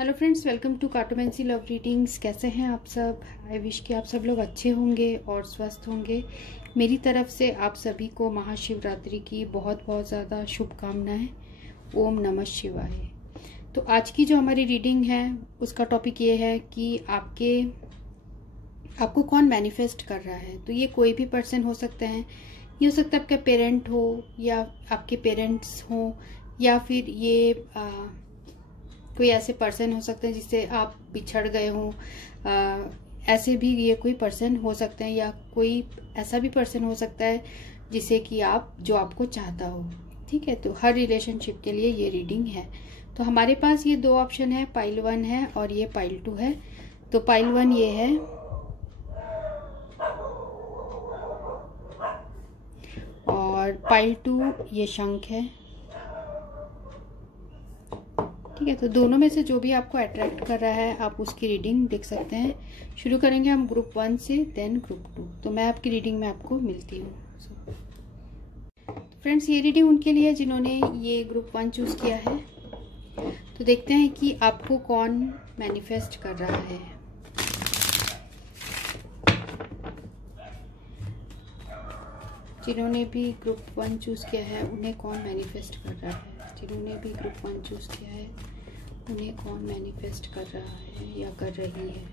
Hello friends, welcome to cartomancy love readings. कैसे हैं आप सब? आई विश कि आप सब लोग अच्छे होंगे और स्वस्थ होंगे। मेरी तरफ से आप सभी को महाशिवरात्रि की बहुत बहुत ज़्यादा शुभकामनाएं। ओम नमः शिवाय। तो आज की जो हमारी रीडिंग है उसका टॉपिक ये है कि आपको कौन मैनिफेस्ट कर रहा है। तो ये कोई भी पर्सन हो सकते हैं। ये हो सकता है आपका पेरेंट हो या आपके पेरेंट्स हो, या फिर ये कोई ऐसे पर्सन हो सकते हैं जिससे आप बिछड़ गए हो। ऐसे भी ये कोई पर्सन हो सकते हैं, या कोई ऐसा भी पर्सन हो सकता है जिसे कि जो आपको चाहता हो। ठीक है, तो हर रिलेशनशिप के लिए ये रीडिंग है। तो हमारे पास ये दो ऑप्शन है, पाइल 1 है और ये पाइल 2 है। तो पाइल 1 ये है और पाइल 2 ये शंख है। ठीक है, तो दोनों में से जो भी आपको अट्रैक्ट कर रहा है आप उसकी रीडिंग देख सकते हैं। शुरू करेंगे हम ग्रुप 1 से, देन ग्रुप 2। तो मैं आपकी रीडिंग में आपको मिलती हूँ। फ्रेंड्स, ये रीडिंग उनके लिए जिन्होंने ये ग्रुप 1 चूज किया है। तो देखते हैं कि आपको कौन मैनिफेस्ट कर रहा है। जिन्होंने भी ग्रुप 1 चूज किया है उन्हें कौन मैनिफेस्ट कर रहा है। जिन्होंने भी ग्रुप 1 चूज किया है उन्हें कौन मैनिफेस्ट कर रहा है या कर रही है।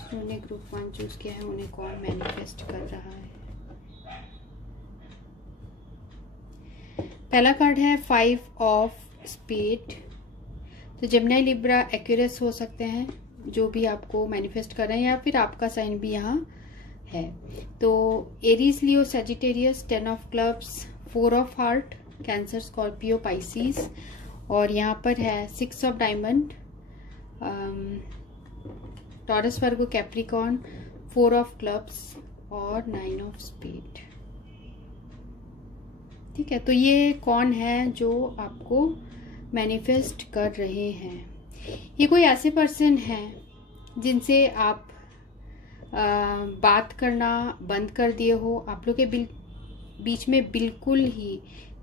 जिन्होंने ग्रुप 1 चूज किया है उन्हें कौन मैनिफेस्ट कर रहा है। पहला कार्ड है 5 ऑफ स्पेड। तो जेमिनी, लिब्रा, एक्वेरियस हो सकते हैं जो भी आपको मैनिफेस्ट कर रहे हैं, या फिर आपका साइन भी यहाँ है। तो Aries, Leo, Sagittarius, 10 of clubs, 4 of heart, cancer, Scorpio, Pisces, और यहाँ पर है 6 of diamond, taurus, Virgo, Capricorn, 4 of clubs और 9 ऑफ स्पेड। ठीक है, तो ये कौन है जो आपको मैनिफेस्ट कर रहे हैं। ये कोई ऐसे पर्सन हैं जिनसे आप बात करना बंद कर दिए हो। आप लोग के बीच में बिल्कुल ही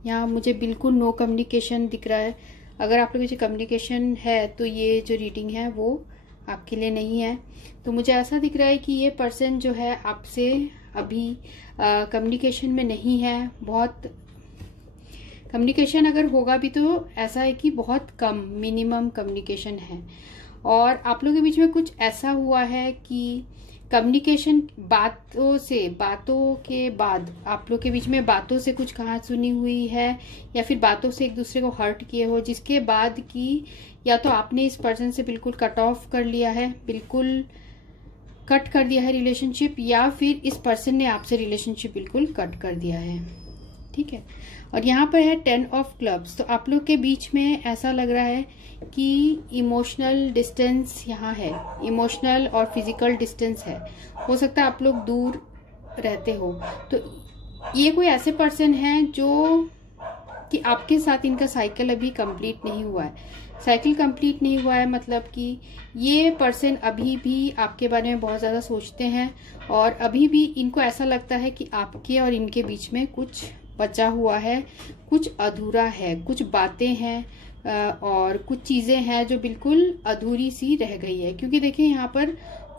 यहाँ मुझे बिल्कुल नो कम्युनिकेशन दिख रहा है। अगर आप लोगों से कम्युनिकेशन है तो ये जो रीडिंग है वो आपके लिए नहीं है। तो मुझे ऐसा दिख रहा है कि ये पर्सन जो है आपसे अभी कम्युनिकेशन में नहीं है। बहुत कम्युनिकेशन अगर होगा भी तो ऐसा है कि बहुत कम, मिनिमम कम्युनिकेशन है। और आप लोगों के बीच में कुछ ऐसा हुआ है कि कम्युनिकेशन बातों के बाद आप लोग के बीच में बातों से कुछ कहा सुनी हुई है, या फिर बातों से एक दूसरे को हर्ट किए हो, जिसके बाद की या तो आपने इस पर्सन से बिल्कुल कट ऑफ कर लिया है, बिल्कुल कट कर दिया है रिलेशनशिप, या फिर इस पर्सन ने आपसे रिलेशनशिप बिल्कुल कट कर दिया है। ठीक है, और यहाँ पर है 10 ऑफ क्लब्स। तो आप लोग के बीच में ऐसा लग रहा है कि इमोशनल डिस्टेंस यहाँ है, इमोशनल और फिजिकल डिस्टेंस है। हो सकता है आप लोग दूर रहते हो। तो ये कोई ऐसे पर्सन है जो कि आपके साथ इनका साइकिल अभी कंप्लीट नहीं हुआ है। साइकिल कंप्लीट नहीं हुआ है मतलब कि ये पर्सन अभी भी आपके बारे में बहुत ज़्यादा सोचते हैं, और अभी भी इनको ऐसा लगता है कि आपके और इनके बीच में कुछ बचा हुआ है, कुछ अधूरा है, कुछ बातें हैं और कुछ चीजें हैं जो बिल्कुल अधूरी सी रह गई है। क्योंकि देखिए यहाँ पर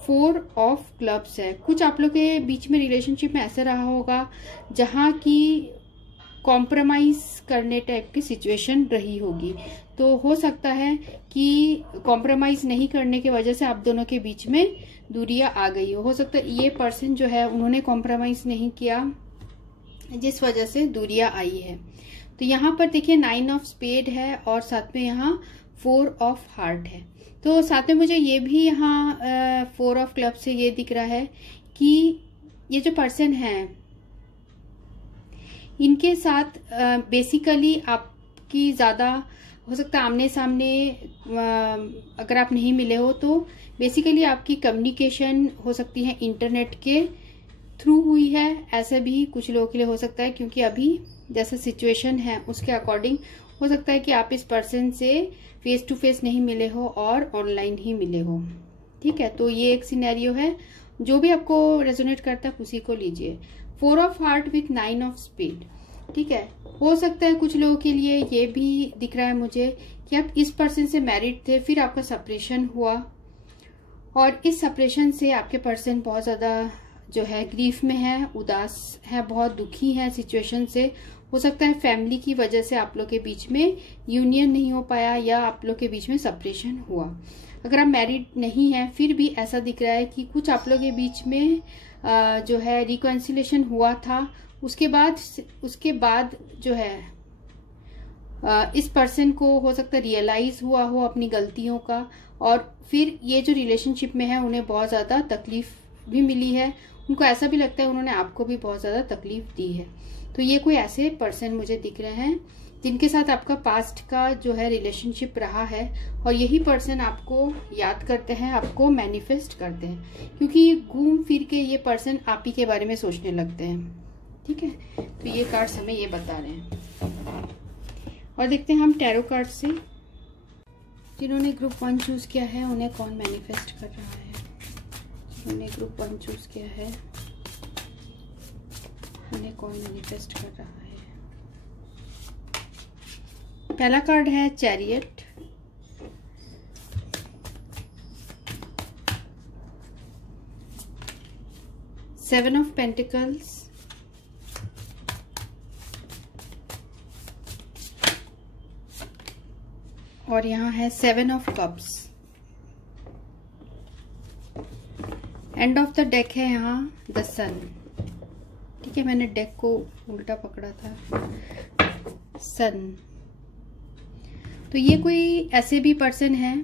4 ऑफ क्लब्स है। कुछ आप लोग के बीच में रिलेशनशिप में ऐसा रहा होगा जहाँ की कॉम्प्रोमाइज करने टाइप की सिचुएशन रही होगी। तो हो सकता है कि कॉम्प्रोमाइज नहीं करने की वजह से आप दोनों के बीच में दूरियां आ गई हो सकता है ये पर्सन जो है उन्होंने कॉम्प्रोमाइज नहीं किया, जिस वजह से दूरियां आई है। तो यहाँ पर देखिए 9 ऑफ स्पेड है और साथ में यहाँ 4 ऑफ हार्ट है। तो साथ में मुझे ये भी यहाँ 4 ऑफ क्लब से ये दिख रहा है कि ये जो पर्सन है इनके साथ बेसिकली आपकी ज्यादा हो सकता है आमने सामने अगर आप नहीं मिले हो तो बेसिकली आपकी कम्युनिकेशन हो सकती है इंटरनेट के थ्रू हुई है। ऐसा भी कुछ लोगों के लिए हो सकता है, क्योंकि अभी जैसा सिचुएशन है उसके अकॉर्डिंग हो सकता है कि आप इस पर्सन से फेस टू फेस नहीं मिले हो और ऑनलाइन ही मिले हो। ठीक है, तो ये एक सिनेरियो है। जो भी आपको रेजोनेट करता है उसी को लीजिए। 4 of heart with 9 of spade. ठीक है। हो सकता है कुछ लोगों के लिए ये भी दिख रहा है मुझे कि आप इस पर्सन से मैरिड थे, फिर आपका सेपरेशन हुआ और इस सेपरेशन से आपके पर्सन बहुत ज़्यादा जो है ग्रीफ में है, उदास है, बहुत दुखी है सिचुएशन से। हो सकता है फैमिली की वजह से आप लोग के बीच में यूनियन नहीं हो पाया या आप लोग के बीच में सेपरेशन हुआ। अगर आप मैरिड नहीं है फिर भी ऐसा दिख रहा है कि कुछ आप लोग के बीच में जो है रिकॉन्सिलेशन हुआ था। उसके बाद जो है इस पर्सन को हो सकता है रियलाइज हुआ हो अपनी गलतियों का, और फिर ये जो रिलेशनशिप में है उन्हें बहुत ज़्यादा तकलीफ भी मिली है। उनको ऐसा भी लगता है उन्होंने आपको भी बहुत ज़्यादा तकलीफ दी है। तो ये कोई ऐसे पर्सन मुझे दिख रहे हैं जिनके साथ आपका पास्ट का जो है रिलेशनशिप रहा है, और यही पर्सन आपको याद करते हैं, आपको मैनिफेस्ट करते हैं, क्योंकि घूम फिर के ये पर्सन आप ही के बारे में सोचने लगते हैं। ठीक है, तो ये कार्ड्स हमें ये बता रहे हैं। और देखते हैं हम टैरो कार्ड से जिन्होंने ग्रुप 1 चूज किया है उन्हें कौन मैनिफेस्ट कर रहा है। जिन्होंने ग्रुप 1 चूज किया है उन्हें कौन मैनिफेस्ट कर रहा है। पहला कार्ड है चैरियट, सेवन ऑफ पेंटिकल्स, और यहाँ है 7 of cups. End of the deck है यहाँ द सन। ठीक है, मैंने डेक को उल्टा पकड़ा था। सन, तो ये कोई ऐसे भी पर्सन है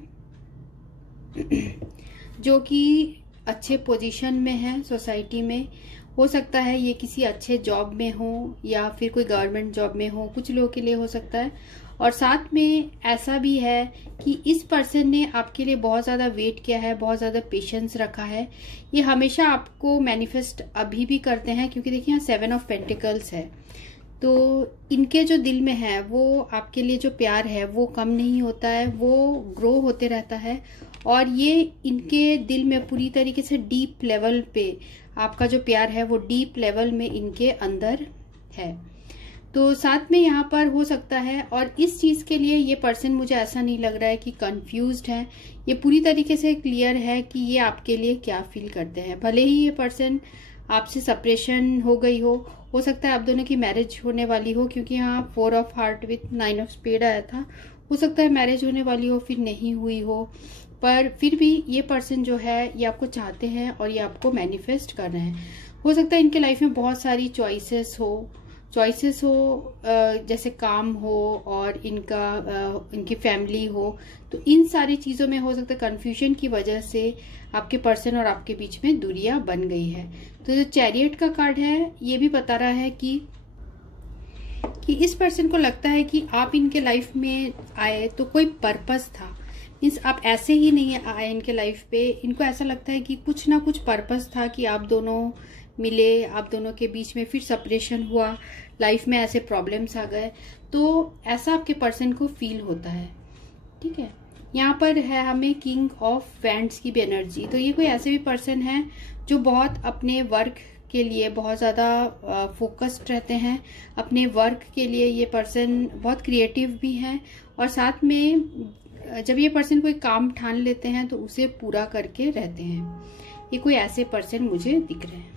जो कि अच्छे पोजीशन में है सोसाइटी में। हो सकता है ये किसी अच्छे जॉब में हो या फिर कोई गवर्नमेंट जॉब में हो, कुछ लोगों के लिए हो सकता है। और साथ में ऐसा भी है कि इस पर्सन ने आपके लिए बहुत ज़्यादा वेट किया है, बहुत ज़्यादा पेशेंस रखा है। ये हमेशा आपको मैनिफेस्ट अभी भी करते हैं, क्योंकि देखिए यहाँ 7 ऑफ पेंटिकल्स है। तो इनके जो दिल में है वो आपके लिए जो प्यार है वो कम नहीं होता है, वो ग्रो होते रहता है। और ये इनके दिल में पूरी तरीके से डीप लेवल पे आपका जो प्यार है वो डीप लेवल में इनके अंदर है। तो साथ में यहाँ पर हो सकता है, और इस चीज के लिए ये पर्सन मुझे ऐसा नहीं लग रहा है कि कंफ्यूज्ड है। ये पूरी तरीके से क्लियर है कि ये आपके लिए क्या फील करते हैं। भले ही ये पर्सन आपसे सेपरेशन हो गई हो सकता है आप दोनों की मैरिज होने वाली हो, क्योंकि यहाँ 4 of heart with 9 of spade आया था। हो सकता है मैरिज होने वाली हो, फिर नहीं हुई हो, पर फिर भी ये पर्सन जो है ये आपको चाहते हैं और ये आपको मैनिफेस्ट कर रहे हैं। हो सकता है इनके लाइफ में बहुत सारी चॉइसेस हो, जैसे काम हो और इनकी फैमिली हो। तो इन सारी चीजों में हो सकता है कंफ्यूजन की वजह से आपके पर्सन और आपके बीच में दूरियां बन गई है। तो जो चैरियट का कार्ड है ये भी बता रहा है कि इस पर्सन को लगता है कि आप इनके लाइफ में आए तो कोई पर्पस था। मीन्स आप ऐसे ही नहीं आए इनके लाइफ पे, इनको ऐसा लगता है कि कुछ ना कुछ पर्पस था कि आप दोनों मिले, आप दोनों के बीच में फिर सेपरेशन हुआ, लाइफ में ऐसे प्रॉब्लम्स आ गए। तो ऐसा आपके पर्सन को फील होता है। ठीक है, यहाँ पर है हमें किंग ऑफ वैंड्स की भी एनर्जी। तो ये कोई ऐसे भी पर्सन है जो बहुत अपने वर्क के लिए बहुत ज़्यादा फोकस्ड रहते हैं। अपने वर्क के लिए ये पर्सन बहुत क्रिएटिव भी हैं, और साथ में जब ये पर्सन कोई काम ठान लेते हैं तो उसे पूरा करके रहते हैं। ये कोई ऐसे पर्सन मुझे दिख रहे हैं।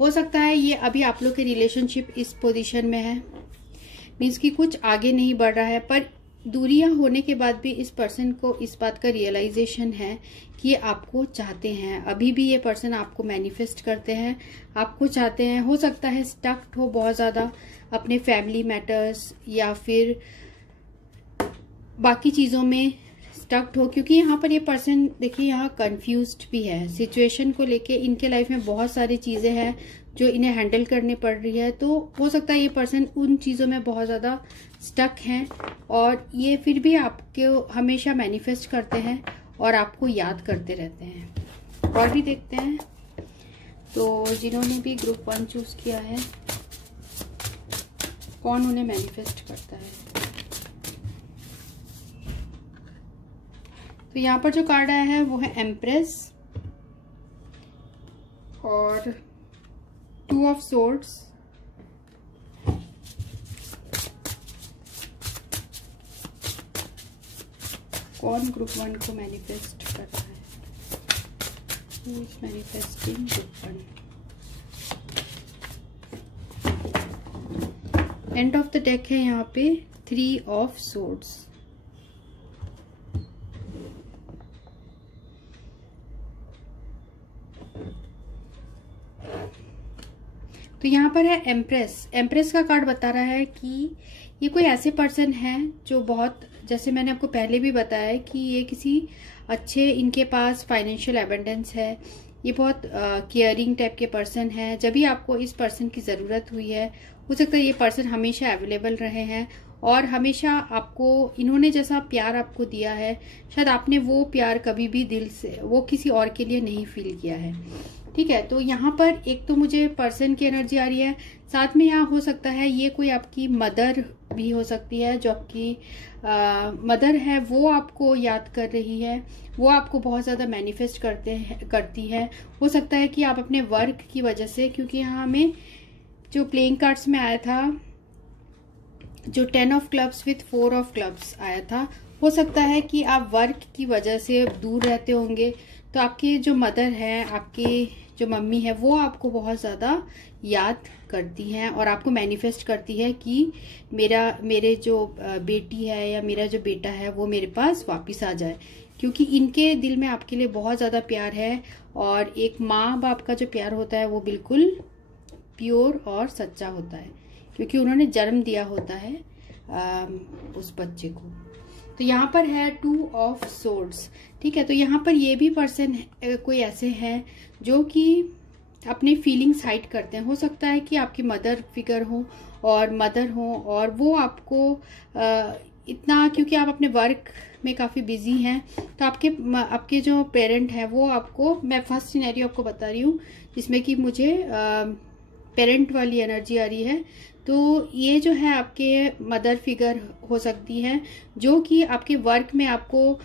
हो सकता है ये अभी आप लोग के रिलेशनशिप इस पोजीशन में है, मीन्स कि कुछ आगे नहीं बढ़ रहा है, पर दूरियां होने के बाद भी इस पर्सन को इस बात का रियलाइजेशन है कि ये आपको चाहते हैं। अभी भी ये पर्सन आपको मैनिफेस्ट करते हैं, आपको चाहते हैं। हो सकता है स्टक्ड हो बहुत ज्यादा अपने फैमिली मैटर्स या फिर बाकी चीजों में स्टक्ड हो, क्योंकि यहाँ पर ये पर्सन देखिए यहाँ कंफ्यूज्ड भी है सिचुएशन को लेके। इनके लाइफ में बहुत सारी चीजें हैं जो इन्हें हैंडल करने पड़ रही है। तो हो सकता है ये पर्सन उन चीजों में बहुत ज्यादा स्टक हैं, और ये फिर भी आपको हमेशा मैनिफेस्ट करते हैं और आपको याद करते रहते हैं। और भी देखते हैं, तो जिन्होंने भी ग्रुप 1 चूज किया है कौन उन्हें मैनिफेस्ट करता है। तो यहाँ पर जो कार्ड आया है वो है एम्प्रेस और 2 ऑफ सोर्ड्स कौन ग्रुप 1 को मैनिफेस्ट कर रहा है? Who is manifesting group 1? End of the deck है यहाँ पे 3 ऑफ सोर्ड्स। तो यहाँ पर है एम्प्रेस। एम्प्रेस का कार्ड बता रहा है कि ये कोई ऐसे पर्सन है जो बहुत, जैसे मैंने आपको पहले भी बताया कि ये किसी अच्छे, इनके पास फाइनेंशियल एबंडेंस है, ये बहुत केयरिंग टाइप के पर्सन है। जब भी आपको इस पर्सन की ज़रूरत हुई है, हो सकता है ये पर्सन हमेशा अवेलेबल रहे हैं और हमेशा आपको, इन्होंने जैसा प्यार आपको दिया है, शायद आपने वो प्यार कभी भी दिल से, वो किसी और के लिए नहीं फील किया है। ठीक है, तो यहाँ पर एक तो मुझे पर्सन की एनर्जी आ रही है, साथ में यहाँ हो सकता है ये कोई आपकी मदर भी हो सकती है, जो आपकी मदर है, वो आपको याद कर रही है, वो आपको बहुत ज़्यादा मैनिफेस्ट करती है। हो सकता है कि आप अपने वर्क की वजह से, क्योंकि यहाँ हमें जो प्लेइंग कार्ड्स में आया था, जो 10 of clubs with 4 of clubs आया था, हो सकता है कि आप वर्क की वजह से दूर रहते होंगे, तो आपके जो मदर है, आपकी जो मम्मी है, वो आपको बहुत ज़्यादा याद करती हैं और आपको मैनिफेस्ट करती है कि मेरे जो बेटी है या मेरा जो बेटा है वो मेरे पास वापस आ जाए, क्योंकि इनके दिल में आपके लिए बहुत ज़्यादा प्यार है। और एक माँ बाप का जो प्यार होता है वो बिल्कुल प्योर और सच्चा होता है, क्योंकि उन्होंने जन्म दिया होता है उस बच्चे को। तो यहाँ पर है 2 ऑफ सोर्ड्स। ठीक है, तो यहाँ पर ये भी पर्सन कोई ऐसे हैं जो कि अपने फीलिंग्स हाइड करते हैं। हो सकता है कि आपकी मदर फिगर हो और मदर हो, और वो आपको इतना, क्योंकि आप अपने वर्क में काफ़ी बिजी हैं, तो आपके जो पेरेंट हैं वो आपको, मैं फर्स्ट सिनेरियो आपको बता रही हूँ जिसमें कि मुझे पेरेंट वाली एनर्जी आ रही है। तो ये जो है आपके मदर फिगर हो सकती हैं जो कि आपके वर्क में आपको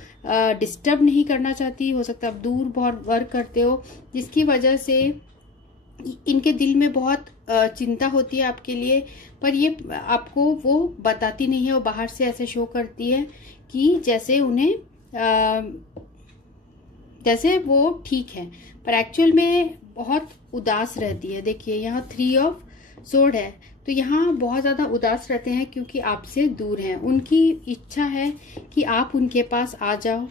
डिस्टर्ब नहीं करना चाहती। हो सकता है आप दूर बहुत वर्क करते हो, जिसकी वजह से इनके दिल में बहुत चिंता होती है आपके लिए, पर ये आपको वो बताती नहीं है। वो बाहर से ऐसे शो करती है कि जैसे उन्हें जैसे वो ठीक है, पर एक्चुअल में बहुत उदास रहती है। देखिए यहाँ 3 ऑफ सोर्ड है, तो यहाँ बहुत ज़्यादा उदास रहते हैं क्योंकि आपसे दूर हैं। उनकी इच्छा है कि आप उनके पास आ जाओ।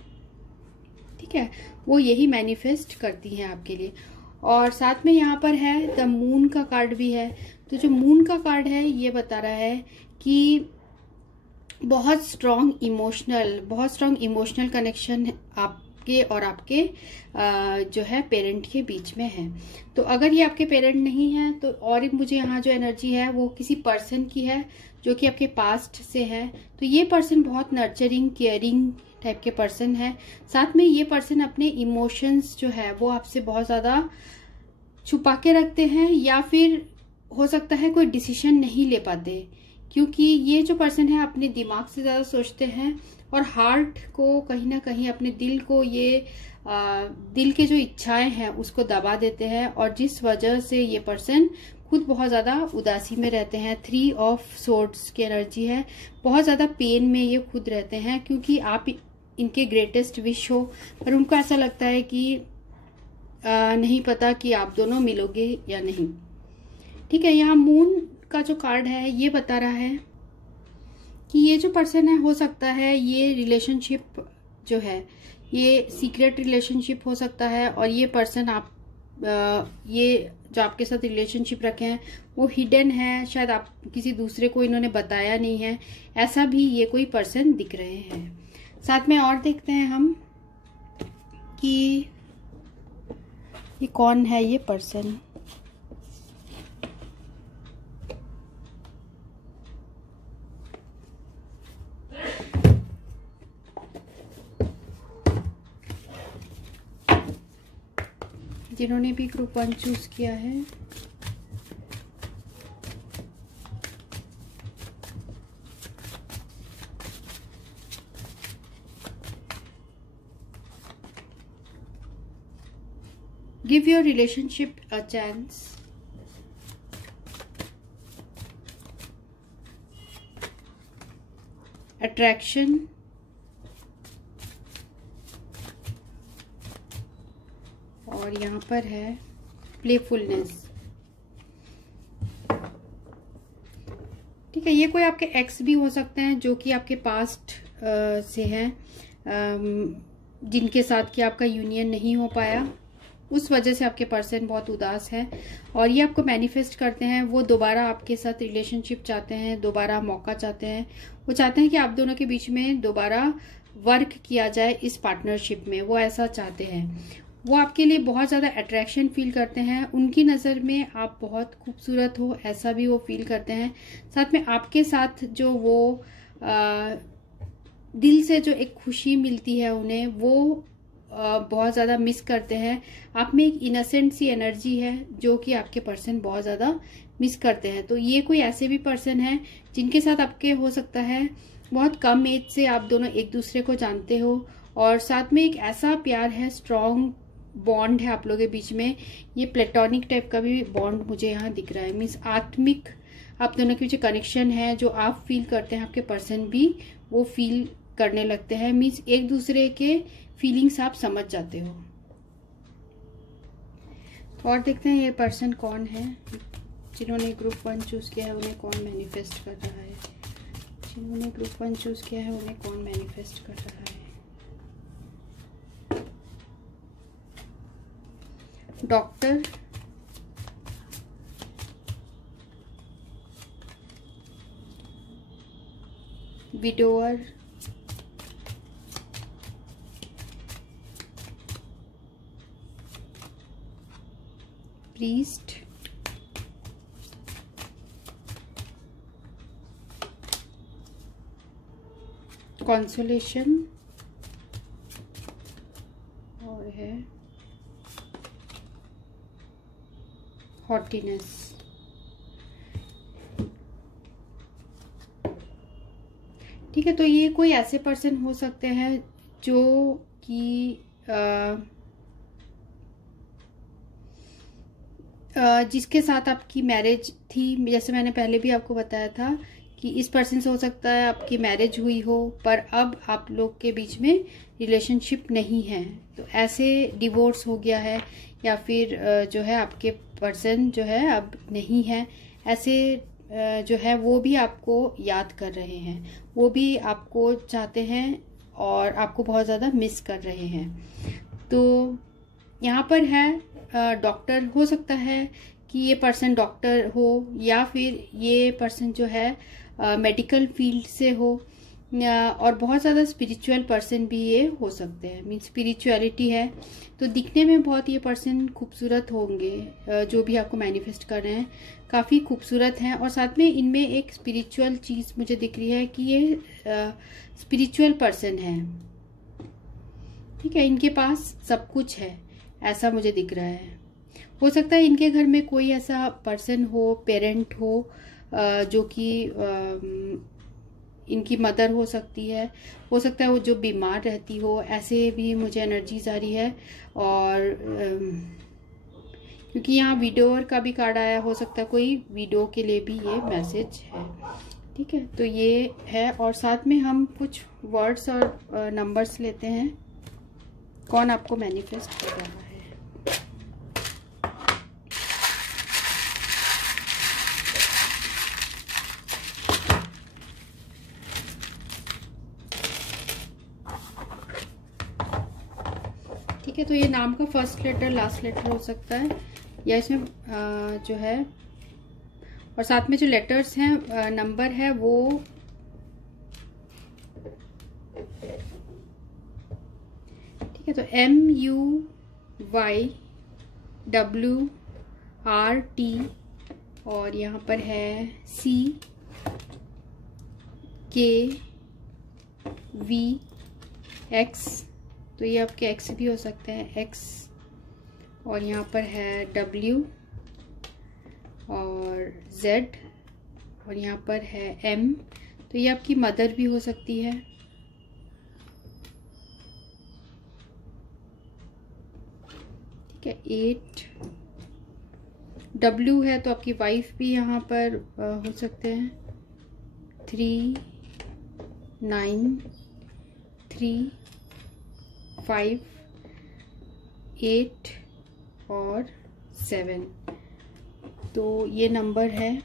ठीक है, वो यही मैनिफेस्ट करती हैं आपके लिए। और साथ में यहाँ पर है द मून का कार्ड भी है। तो जो मून का कार्ड है ये बता रहा है कि बहुत स्ट्रॉन्ग इमोशनल कनेक्शन आपके और आपके जो है पेरेंट के बीच में है। तो अगर ये आपके पेरेंट नहीं है तो, और मुझे यहाँ जो एनर्जी है वो किसी पर्सन की है जो कि आपके पास्ट से है। तो ये पर्सन बहुत नर्चरिंग, केयरिंग टाइप के पर्सन है। साथ में ये पर्सन अपने इमोशंस जो है वो आपसे बहुत ज़्यादा छुपा के रखते हैं, या फिर हो सकता है कोई डिसीजन नहीं ले पाते, क्योंकि ये जो पर्सन है अपने दिमाग से ज़्यादा सोचते हैं और हार्ट को कहीं ना कहीं, अपने दिल को, ये दिल के जो इच्छाएं हैं उसको दबा देते हैं, और जिस वजह से ये पर्सन खुद बहुत ज़्यादा उदासी में रहते हैं। 3 ऑफ सोर्ड्स की एनर्जी है, बहुत ज़्यादा पेन में ये खुद रहते हैं क्योंकि आप इनके ग्रेटेस्ट विश हो, पर उनको ऐसा लगता है कि नहीं पता कि आप दोनों मिलोगे या नहीं। ठीक है, यहाँ मून का जो कार्ड है ये बता रहा है कि ये जो पर्सन है, हो सकता है ये रिलेशनशिप जो है ये सीक्रेट रिलेशनशिप हो सकता है, और ये पर्सन आप ये जो आपके साथ रिलेशनशिप रखे हैं वो हिडन है, शायद आप किसी दूसरे को इन्होंने बताया नहीं है, ऐसा भी ये कोई पर्सन दिख रहे हैं। साथ में और देखते हैं हम कि ये कौन है ये पर्सन। जिन्होंने भी ग्रुप 1 चूज किया है, give your relationship a chance. Attraction, और यहाँ पर है प्लेफुलनेस। ठीक है, ये कोई आपके एक्स भी हो सकते हैं जो कि आपके पास्ट से हैं, जिनके साथ कि आपका यूनियन नहीं हो पाया, उस वजह से आपके पर्सन बहुत उदास है और ये आपको मैनिफेस्ट करते हैं। वो दोबारा आपके साथ रिलेशनशिप चाहते हैं, दोबारा मौका चाहते हैं। वो चाहते हैं कि आप दोनों के बीच में दोबारा वर्क किया जाए इस पार्टनरशिप में, वो ऐसा चाहते हैं। वो आपके लिए बहुत ज़्यादा अट्रैक्शन फील करते हैं, उनकी नज़र में आप बहुत खूबसूरत हो ऐसा भी वो फील करते हैं। साथ में आपके साथ जो वो दिल से जो एक खुशी मिलती है उन्हें, वो बहुत ज़्यादा मिस करते हैं। आप में एक इनोसेंट सी एनर्जी है जो कि आपके पर्सन बहुत ज़्यादा मिस करते हैं। तो ये कोई ऐसे भी पर्सन है जिनके साथ आपके हो सकता है बहुत कम एज से आप दोनों एक दूसरे को जानते हो और साथ में एक ऐसा प्यार है, स्ट्रॉन्ग बॉन्ड है आप लोगों के बीच में। ये प्लेटोनिक टाइप का भी बॉन्ड मुझे यहाँ दिख रहा है, मीन्स आत्मिक आप दोनों के बीच कनेक्शन है जो आप फील करते हैं, आपके पर्सन भी वो फील करने लगते हैं। मीन्स एक दूसरे के फीलिंग्स आप समझ जाते हो। तो और देखते हैं ये पर्सन कौन है, जिन्होंने ग्रुप 1 चूज किया है उन्हें कौन मैनिफेस्ट कर रहा है। जिन्होंने ग्रुप 1 चूज किया है उन्हें कौन मैनिफेस्ट कर रहा है। डॉक्टर, विडोअर, प्रीस्ट, कॉन्सोलेशन और है हॉटीनेस। ठीक है, तो ये कोई ऐसे पर्सन हो सकते हैं जो कि जिसके साथ आपकी मैरिज थी। जैसे मैंने पहले भी आपको बताया था कि इस पर्सन से हो सकता है आपकी मैरिज हुई हो पर अब आप लोग के बीच में रिलेशनशिप नहीं है, तो ऐसे डिवोर्स हो गया है या फिर जो है आपके पर्सन जो है अब नहीं है, ऐसे जो है वो भी आपको याद कर रहे हैं, वो भी आपको चाहते हैं और आपको बहुत ज़्यादा मिस कर रहे हैं। तो यहाँ पर है डॉक्टर, हो सकता है कि ये पर्सन डॉक्टर हो या फिर ये पर्सन जो है मेडिकल फील्ड से हो और बहुत ज़्यादा स्पिरिचुअल पर्सन भी ये हो सकते हैं, मीन स्पिरिचुअलिटी है। तो दिखने में बहुत ये पर्सन खूबसूरत होंगे, जो भी आपको मैनिफेस्ट कर रहे हैं काफ़ी खूबसूरत हैं और साथ में इनमें एक स्पिरिचुअल चीज़ मुझे दिख रही है कि ये स्पिरिचुअल पर्सन है। ठीक है, इनके पास सब कुछ है ऐसा मुझे दिख रहा है। हो सकता है इनके घर में कोई ऐसा पर्सन हो, पेरेंट हो जो कि इनकी मदर हो सकती है, हो सकता है वो जो बीमार रहती हो, ऐसे भी मुझे एनर्जीज आ रही है। और क्योंकि यहाँ विडोअर का भी कार्ड आया, हो सकता है कोई विडो के लिए भी ये मैसेज है। ठीक है, तो ये है और साथ में हम कुछ वर्ड्स और नंबर्स लेते हैं, कौन आपको मैनिफेस्ट कर रहा है। ठीक है, तो ये नाम का फर्स्ट लेटर लास्ट लेटर हो सकता है या इसमें जो है, और साथ में जो लेटर्स हैं नंबर है वो ठीक है। तो MUYWRT और यहाँ पर है CKVX, तो ये आपके एक्स भी हो सकते हैं, एक्स। और यहाँ पर है W और Z और यहाँ पर है M, तो ये आपकी मदर भी हो सकती है। ठीक है, 8 W है तो आपकी वाइफ भी यहाँ पर हो सकते हैं। 3 9 3 5 8 और 7। तो ये नंबर है,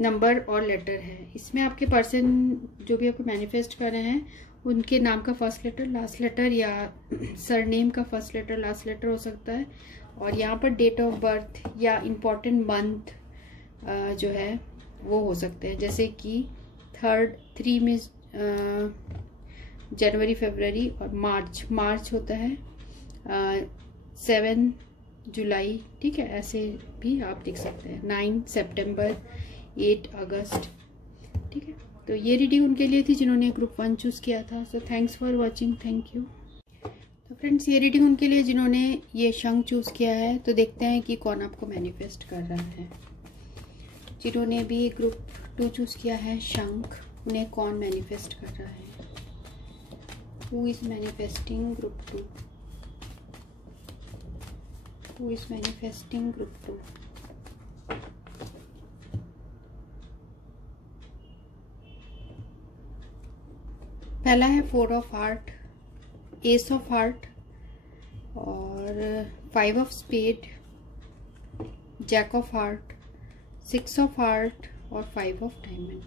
नंबर और लेटर है। इसमें आपके पर्सन जो भी आपको मैनिफेस्ट कर रहे हैं उनके नाम का फर्स्ट लेटर लास्ट लेटर या सरनेम का फर्स्ट लेटर लास्ट लेटर हो सकता है। और यहाँ पर डेट ऑफ बर्थ या इम्पोर्टेंट मंथ जो है वो हो सकते हैं, जैसे कि 3 में जनवरी, फरवरी और मार्च होता है, 7 जुलाई, ठीक है, ऐसे भी आप लिख सकते हैं। 9 सितंबर, 8 अगस्त, ठीक है। तो ये रीडिंग उनके लिए थी जिन्होंने ग्रुप 1 चूज़ किया था। So thanks for watching, thank you. तो फ्रेंड्स, ये रीडिंग उनके लिए जिन्होंने ये शंख चूज़ किया है। तो देखते हैं कि कौन आपको मैनिफेस्ट कर रहा है। जिन्होंने भी ग्रुप 2 चूज़ किया है शंख, उन्हें कौन मैनिफेस्ट कर रहा है? Who is manifesting group 2? Who is manifesting group 2? पहला है 4 of heart, ace of heart और 5 of spade, jack of heart, 6 of heart और 5 ऑफ डायमंड।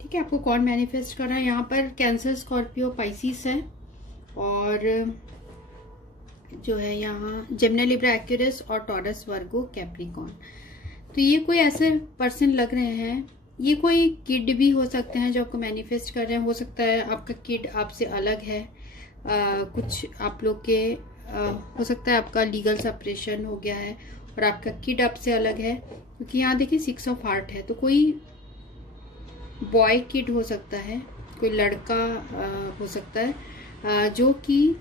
ठीक है, आपको कौन मैनिफेस्ट कर रहा है? यहाँ पर कैंसर, स्कॉर्पियो, पाइसिस है और जो है यहाँ जेमिनी, लिब्रा, एक्वेरियस और टॉरस, वर्गो, कैप्रिकॉर्न। तो ये कोई ऐसे पर्सन लग रहे हैं, ये कोई किड भी हो सकते हैं जो आपको मैनिफेस्ट कर रहे हैं। हो सकता है आपका किड आपसे अलग है, कुछ आप लोग के हो सकता है आपका लीगल सेपरेशन हो गया है और आपका किड आपसे अलग है, क्योंकि यहाँ देखिए 6 ऑफ हार्ट है। तो कोई बॉय किड हो सकता है, कोई लड़का हो सकता है जो कि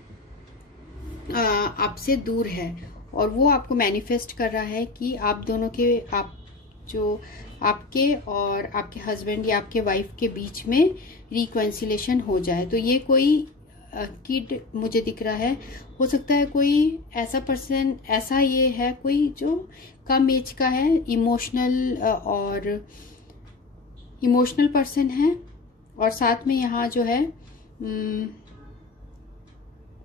आपसे दूर है और वो आपको मैनिफेस्ट कर रहा है कि आप दोनों के, आप जो आपके और आपके हस्बैंड या आपके वाइफ के बीच में रिकॉन्सिलेशन हो जाए। तो ये कोई किड मुझे दिख रहा है। हो सकता है कोई ऐसा पर्सन, ऐसा ये है कोई जो कम एज का है, इमोशनल पर्सन है और साथ में यहाँ जो है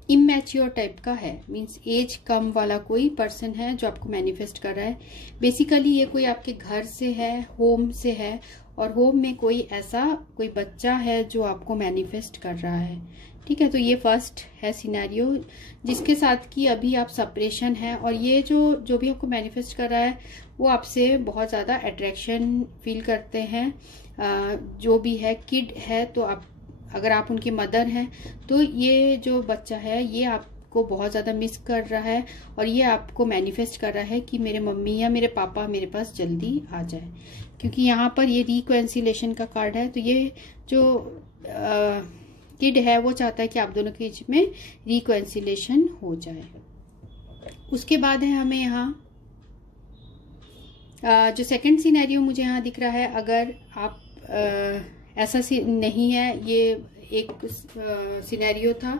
इमैच्योर टाइप का है, मीन्स एज कम वाला कोई पर्सन है जो आपको मैनिफेस्ट कर रहा है। बेसिकली ये कोई आपके घर से है, होम से है और होम में कोई ऐसा कोई बच्चा है जो आपको मैनिफेस्ट कर रहा है। ठीक है, तो ये फर्स्ट है सिनेरियो जिसके साथ कि अभी आप सेपरेशन है और ये जो भी आपको मैनिफेस्ट कर रहा है वो आपसे बहुत ज़्यादा अट्रैक्शन फील करते हैं। जो भी है, किड है तो आप, अगर आप उनकी मदर हैं तो ये जो बच्चा है ये आपको बहुत ज़्यादा मिस कर रहा है और ये आपको मैनिफेस्ट कर रहा है कि मेरे मम्मी या मेरे पापा मेरे पास जल्दी आ जाए, क्योंकि यहाँ पर ये रिकॉन्सिलेशन का कार्ड है। तो ये जो किड है वो चाहता है कि आप दोनों के बीच में रिकॉन्सिलेशन हो जाए। उसके बाद है हमें यहाँ जो सेकंड सिनेरियो मुझे यहाँ दिख रहा है, अगर आप ऐसा नहीं है, ये एक सिनेरियो था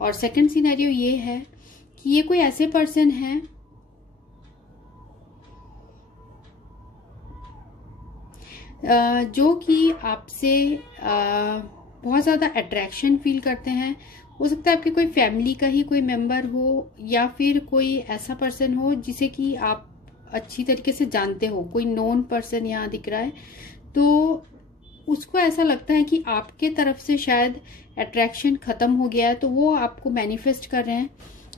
और सेकंड सिनेरियो ये है कि ये कोई ऐसे पर्सन है जो कि आपसे बहुत ज़्यादा अट्रैक्शन फील करते हैं। हो सकता है आपके कोई फैमिली का ही कोई मेंबर हो या फिर कोई ऐसा पर्सन हो जिसे कि आप अच्छी तरीके से जानते हो, कोई नोन पर्सन यहाँ दिख रहा है। तो उसको ऐसा लगता है कि आपके तरफ से शायद अट्रैक्शन खत्म हो गया है, तो वो आपको मैनिफेस्ट कर रहे हैं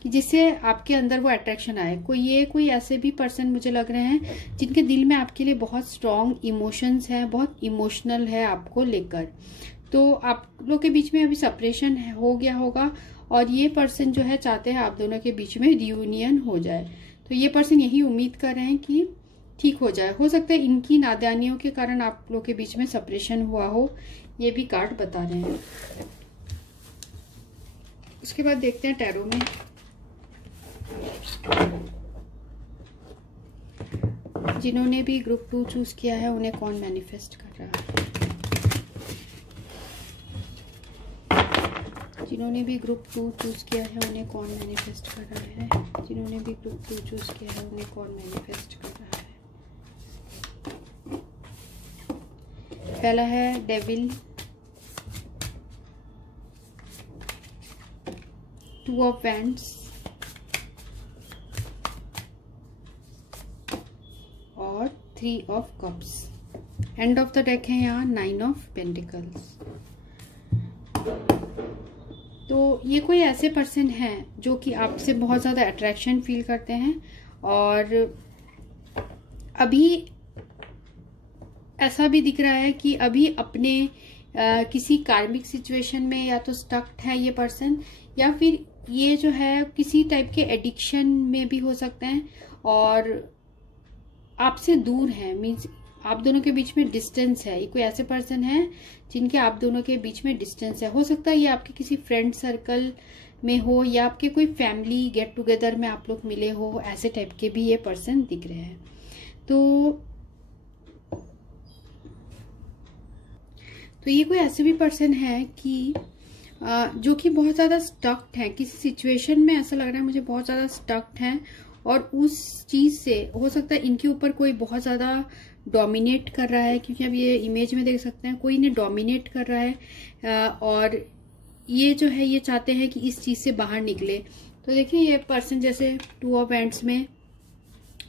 कि जिससे आपके अंदर वो अट्रैक्शन आए। कोई ऐसे भी पर्सन मुझे लग रहे हैं जिनके दिल में आपके लिए बहुत स्ट्रॉन्ग इमोशंस है, बहुत इमोशनल है आपको लेकर। तो आप लोग के बीच में अभी सेपरेशन हो गया होगा और ये पर्सन जो है चाहते हैं आप दोनों के बीच में रियूनियन हो जाए। तो ये पर्सन यही उम्मीद कर रहे हैं कि ठीक हो जाए। हो सकता है इनकी नादानियों के कारण आप लोग के बीच में सेपरेशन हुआ हो, ये भी कार्ड बता रहे हैं। उसके बाद देखते हैं टैरो में जिन्होंने भी ग्रुप 2 चूज किया है उन्हें कौन मैनिफेस्ट कर रहा है। जिन्होंने भी ग्रुप 2 चूज किया है उन्हें कौन मैनिफेस्ट कर रहा है। जिन्होंने भी ग्रुप 2 चूज किया है उन्हें कौन मैनिफेस्ट कर रहा है। पहला है डेविल, 2 ऑफ वैंड्स और 3 of cups. End of the deck है यहाँ 9 ऑफ पेंटिकल्स। तो ये कोई ऐसे पर्सन है जो कि आपसे बहुत ज़्यादा अट्रैक्शन फील करते हैं और अभी ऐसा भी दिख रहा है कि अभी अपने किसी कार्मिक सिचुएशन में या तो स्टक्ड है ये पर्सन, या फिर ये जो है किसी टाइप के एडिक्शन में भी हो सकते हैं और आपसे दूर है। मीन्स आप दोनों के बीच में डिस्टेंस है। ये कोई ऐसे पर्सन है जिनके आप दोनों के बीच में डिस्टेंस है। हो सकता है ये आपके किसी फ्रेंड सर्कल में हो या आपके कोई फैमिली गेट टुगेदर में आप लोग मिले हो, ऐसे टाइप के भी ये पर्सन दिख रहे हैं। तो ये कोई ऐसे भी पर्सन है कि जो कि बहुत ज़्यादा स्टक्ड है किसी सिचुएशन में। ऐसा लग रहा है मुझे बहुत ज़्यादा स्टक्ड है और उस चीज़ से हो सकता है इनके ऊपर कोई बहुत ज़्यादा डोमिनेट कर रहा है, क्योंकि अब ये इमेज में देख सकते हैं कोई इन्हें डोमिनेट कर रहा है और ये जो है ये चाहते हैं कि इस चीज़ से बाहर निकले। तो देखिए ये पर्सन जैसे 2 ऑफ वैंड्स में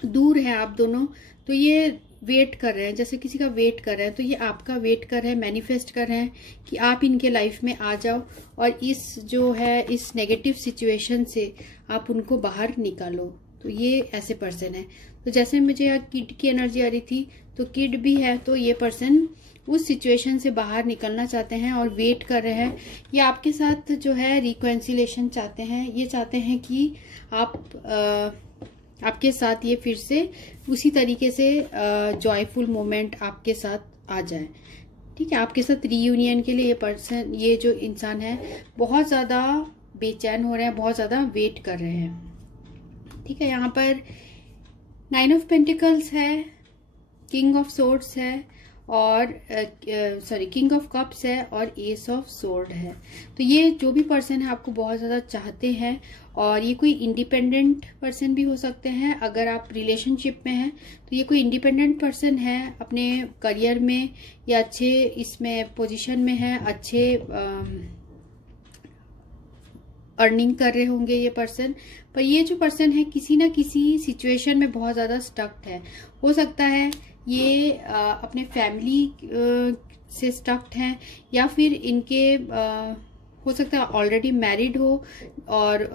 दूर है आप दोनों, तो ये वेट कर रहे हैं, जैसे किसी का वेट कर रहे हैं। तो ये आपका वेट कर रहे हैं, मैनिफेस्ट कर रहे हैं कि आप इनके लाइफ में आ जाओ और इस जो है इस नेगेटिव सिचुएशन से आप उनको बाहर निकालो। तो ये ऐसे पर्सन है। तो जैसे मुझे यहाँ किड की एनर्जी आ रही थी, तो किड भी है, तो ये पर्सन उस सिचुएशन से बाहर निकलना चाहते हैं और वेट कर रहे हैं। ये आपके साथ जो है रिकॉन्सिलेशन चाहते हैं। ये चाहते हैं कि आपके साथ ये फिर से उसी तरीके से जॉयफुल मोमेंट आपके साथ आ जाए। ठीक है, आपके साथ रीयूनियन के लिए ये पर्सन, ये जो इंसान है बहुत ज़्यादा बेचैन हो रहे हैं, बहुत ज़्यादा वेट कर रहे हैं। ठीक है, यहाँ पर 9 ऑफ पेंटिकल्स है, किंग ऑफ सोर्ड्स है और किंग ऑफ कप्स है और एस ऑफ सोर्ड है। तो ये जो भी पर्सन है आपको बहुत ज़्यादा चाहते हैं और ये कोई इंडिपेंडेंट पर्सन भी हो सकते हैं। अगर आप रिलेशनशिप में हैं तो ये कोई इंडिपेंडेंट पर्सन है, अपने करियर में या अच्छे इसमें पोजीशन में है, अच्छे अर्निंग कर रहे होंगे ये पर्सन। पर ये जो पर्सन है किसी ना किसी सिचुएशन में बहुत ज़्यादा स्टक्ड है। हो सकता है ये अपने फैमिली से स्टक्ड हैं या फिर इनके हो सकता है ऑलरेडी मैरिड हो और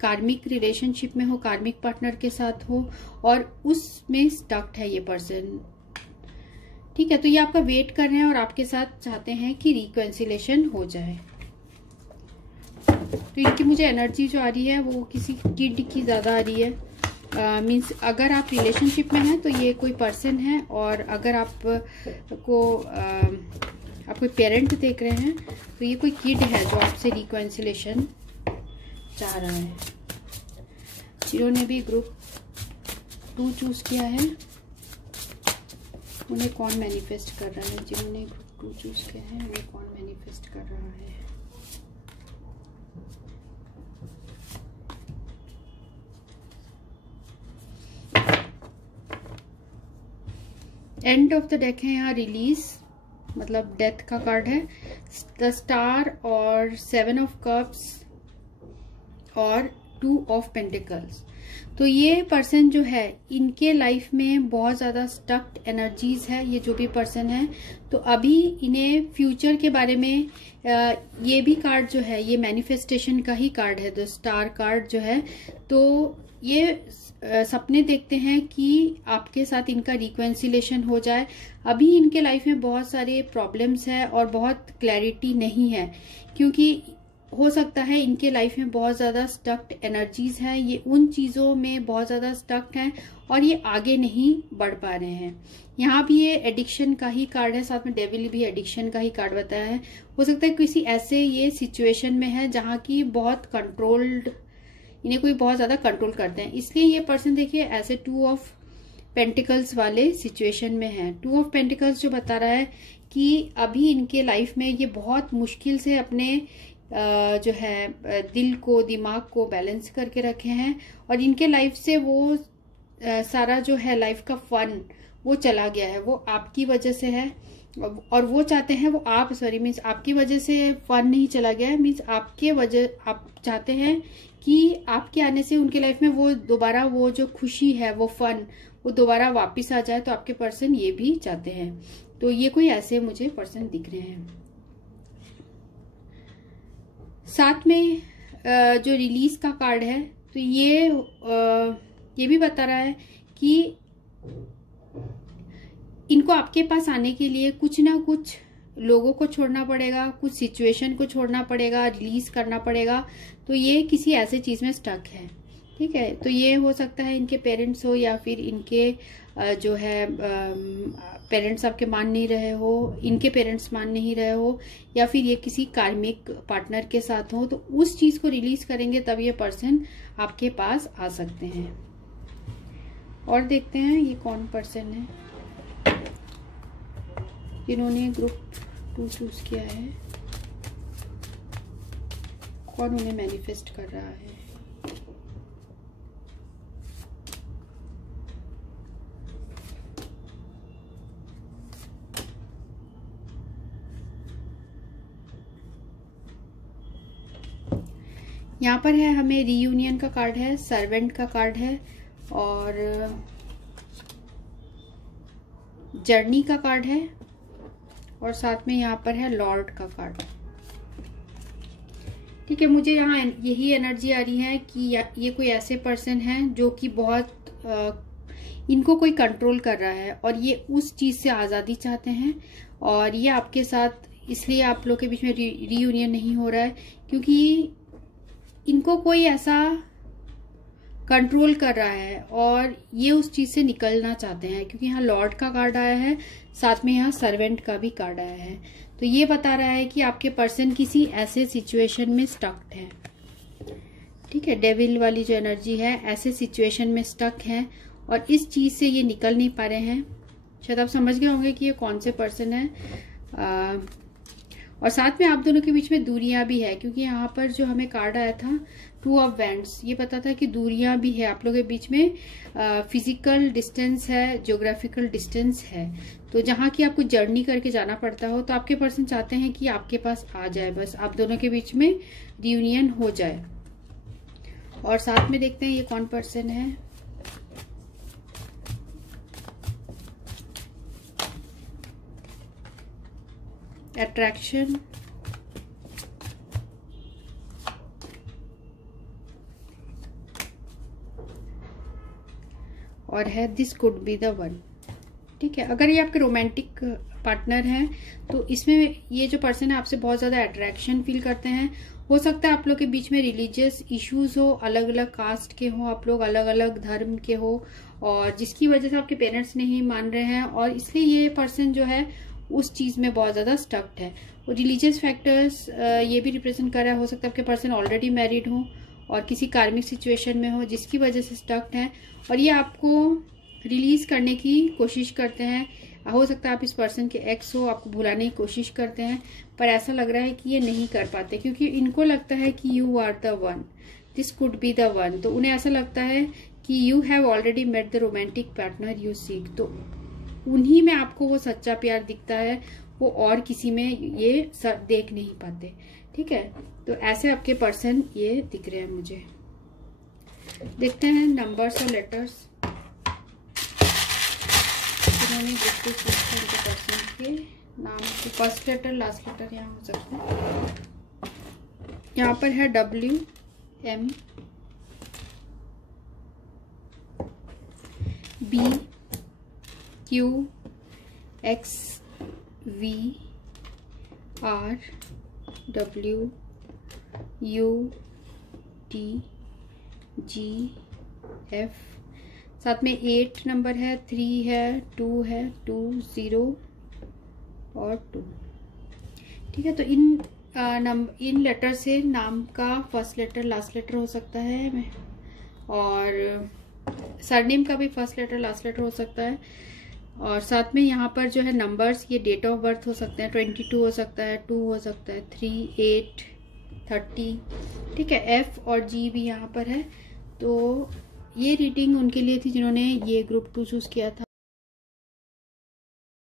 कार्मिक रिलेशनशिप में हो, कार्मिक पार्टनर के साथ हो और उसमें स्टक्ड है ये पर्सन। ठीक है, तो ये आपका वेट कर रहे हैं और आपके साथ चाहते हैं कि रिकॉन्सिलेशन हो जाए। तो इनकी मुझे एनर्जी जो आ रही है वो किसी किड की ज़्यादा आ रही है। मीन्स अगर आप रिलेशनशिप में हैं तो ये कोई पर्सन है, और अगर आप कोई पेरेंट देख रहे हैं तो ये कोई किड है जो आपसे रिकॉन्सिलेशन चाह रहा है। जिन्होंने भी ग्रुप 2 चूज किया है उन्हें कौन मैनिफेस्ट कर रहा है? जिन्होंने ग्रुप 2 चूज किया है उन्हें कौन मैनिफेस्ट कर रहा है? एंड ऑफ द डेक है यहाँ रिलीज, मतलब डेथ का कार्ड है, द स्टार और 7 ऑफ कप्स और 2 ऑफ पेंटिकल्स। तो ये पर्सन जो है इनके लाइफ में बहुत ज़्यादा स्टक्ड एनर्जीज है। ये जो भी पर्सन है तो अभी इन्हें फ्यूचर के बारे में ये भी कार्ड जो है ये मैनिफेस्टेशन का ही कार्ड है, द स्टार कार्ड जो है। तो ये सपने देखते हैं कि आपके साथ इनका रिकॉन्सिलेशन हो जाए। अभी इनके लाइफ में बहुत सारे प्रॉब्लम्स है और बहुत क्लैरिटी नहीं है, क्योंकि हो सकता है इनके लाइफ में बहुत ज़्यादा स्टक्ड एनर्जीज है। ये उन चीज़ों में बहुत ज़्यादा स्टक्ड हैं और ये आगे नहीं बढ़ पा रहे हैं। यहाँ भी ये एडिक्शन का ही कार्ड है, साथ में डेविल भी एडिक्शन का ही कार्ड बताया है। हो सकता है किसी ऐसे ये सिचुएशन में है जहाँ की बहुत कंट्रोल्ड, इन्हें कोई बहुत ज़्यादा कंट्रोल करते हैं, इसलिए ये पर्सन देखिए ऐसे 2 ऑफ पेंटिकल्स वाले सिचुएशन में है। 2 ऑफ पेंटिकल्स जो बता रहा है कि अभी इनके लाइफ में ये बहुत मुश्किल से अपने जो है दिल को, दिमाग को बैलेंस करके रखे हैं और इनके लाइफ से वो सारा जो है लाइफ का फन वो चला गया है। वो आपकी वजह से है और वो चाहते हैं वो आप मीन्स आपकी वजह से फन नहीं चला गया है, मीन्स आपके वजह आप चाहते हैं कि आपके आने से उनके लाइफ में वो दोबारा वो जो खुशी है वो फन वो दोबारा वापस आ जाए। तो आपके पर्सन ये भी चाहते हैं। तो ये कोई ऐसे मुझे पर्सन दिख रहे हैं। साथ में जो रिलीज का कार्ड है तो ये भी बता रहा है कि इनको आपके पास आने के लिए कुछ ना कुछ लोगों को छोड़ना पड़ेगा, कुछ सिचुएशन को छोड़ना पड़ेगा, रिलीज करना पड़ेगा। तो ये किसी ऐसे चीज में स्टक है, ठीक है। तो ये हो सकता है इनके पेरेंट्स हो या फिर इनके जो है पेरेंट्स आपके मान नहीं रहे हो, इनके पेरेंट्स मान नहीं रहे हो, या फिर ये किसी कार्मिक पार्टनर के साथ हो। तो उस चीज को रिलीज करेंगे तब ये पर्सन आपके पास आ सकते हैं। और देखते हैं ये कौन पर्सन है जिन्होंने ग्रुप 2 चूज किया है, कौन उन्हें मैनिफेस्ट कर रहा है। यहाँ पर है हमें रीयूनियन का कार्ड है, सर्वेंट का कार्ड है और जर्नी का कार्ड है और साथ में यहाँ पर है लॉर्ड का कार्ड। ठीक है, मुझे यहाँ यही एनर्जी आ रही है कि ये कोई ऐसे पर्सन है जो कि बहुत इनको कोई कंट्रोल कर रहा है और ये उस चीज से आजादी चाहते हैं। और ये आपके साथ इसलिए आप लोग के बीच में रीयूनियन नहीं हो रहा है क्योंकि इनको कोई ऐसा कंट्रोल कर रहा है और ये उस चीज से निकलना चाहते हैं। क्योंकि यहाँ लॉर्ड का कार्ड आया है, साथ में यहाँ सर्वेंट का भी कार्ड आया है। तो ये बता रहा है कि आपके पर्सन किसी ऐसे सिचुएशन में स्टक है। ठीक है, डेविल वाली जो एनर्जी है, ऐसे सिचुएशन में स्टक है और इस चीज से ये निकल नहीं पा रहे हैं। शायद आप समझ गए होंगे कि ये कौन से पर्सन है। और साथ में आप दोनों के बीच में दूरियां भी है क्योंकि यहाँ पर जो हमें कार्ड आया था 2 ऑफ वैंड्स, ये पता था कि दूरियां भी है आप लोगों के बीच में। फिजिकल डिस्टेंस है, ज्योग्राफिकल डिस्टेंस है। तो जहाँ की आपको जर्नी करके जाना पड़ता हो तो आपके पर्सन चाहते हैं कि आपके पास आ जाए, बस आप दोनों के बीच में रियूनियन हो जाए। और साथ में देखते हैं ये कौन पर्सन है। अट्रैक्शन, और है this could be the one. ठीक है, अगर ये आपके रोमांटिक पार्टनर हैं तो इसमें ये जो पर्सन है आपसे बहुत ज्यादा अट्रैक्शन फील करते हैं। हो सकता है आप लोग के बीच में रिलीजियस इश्यूज हो, अलग अलग कास्ट के हो, आप लोग अलग अलग धर्म के हो और जिसकी वजह से आपके पेरेंट्स नहीं मान रहे हैं और इसलिए ये पर्सन जो है उस चीज में बहुत ज्यादा स्टक्ड है। और रिलीजियस फैक्टर्स ये भी रिप्रेजेंट कर रहा है। हो सकता है आपके पर्सन ऑलरेडी मैरिड हो और किसी कार्मिक सिचुएशन में हो जिसकी वजह से स्टक्ड है और ये आपको रिलीज करने की कोशिश करते हैं। हो सकता है आप इस पर्सन के एक्स हो, आपको भुलाने की कोशिश करते हैं पर ऐसा लग रहा है कि ये नहीं कर पाते क्योंकि इनको लगता है कि you are the one, this could be the one. तो उन्हें ऐसा लगता है कि you have already met the romantic partner you seek. तो उन्हीं में आपको वो सच्चा प्यार दिखता है, वो और किसी में ये देख नहीं पाते। ठीक है, तो ऐसे आपके पर्सन ये दिख रहे हैं मुझे। देखते हैं नंबर्स और लेटर्स जिन्होंने उनके पर्सन के नाम के फर्स्ट लेटर लास्ट लेटर यहाँ हो सकता है। यहाँ पर है WM B Q X V R W U T G F, साथ में 8 नंबर है, 3 है, 2 है, 2 0 और 2। ठीक है, तो इन लेटर से नाम का फर्स्ट लेटर लास्ट लेटर हो सकता है और सरनेम का भी फर्स्ट लेटर लास्ट लेटर हो सकता है। और साथ में यहाँ पर जो है नंबर्स, ये डेट ऑफ बर्थ हो सकते हैं। 22 हो सकता है, 2 हो सकता है, 3 8 30। ठीक है, F और G भी यहाँ पर है। तो ये रीडिंग उनके लिए थी जिन्होंने ये ग्रुप 2 चूज किया था।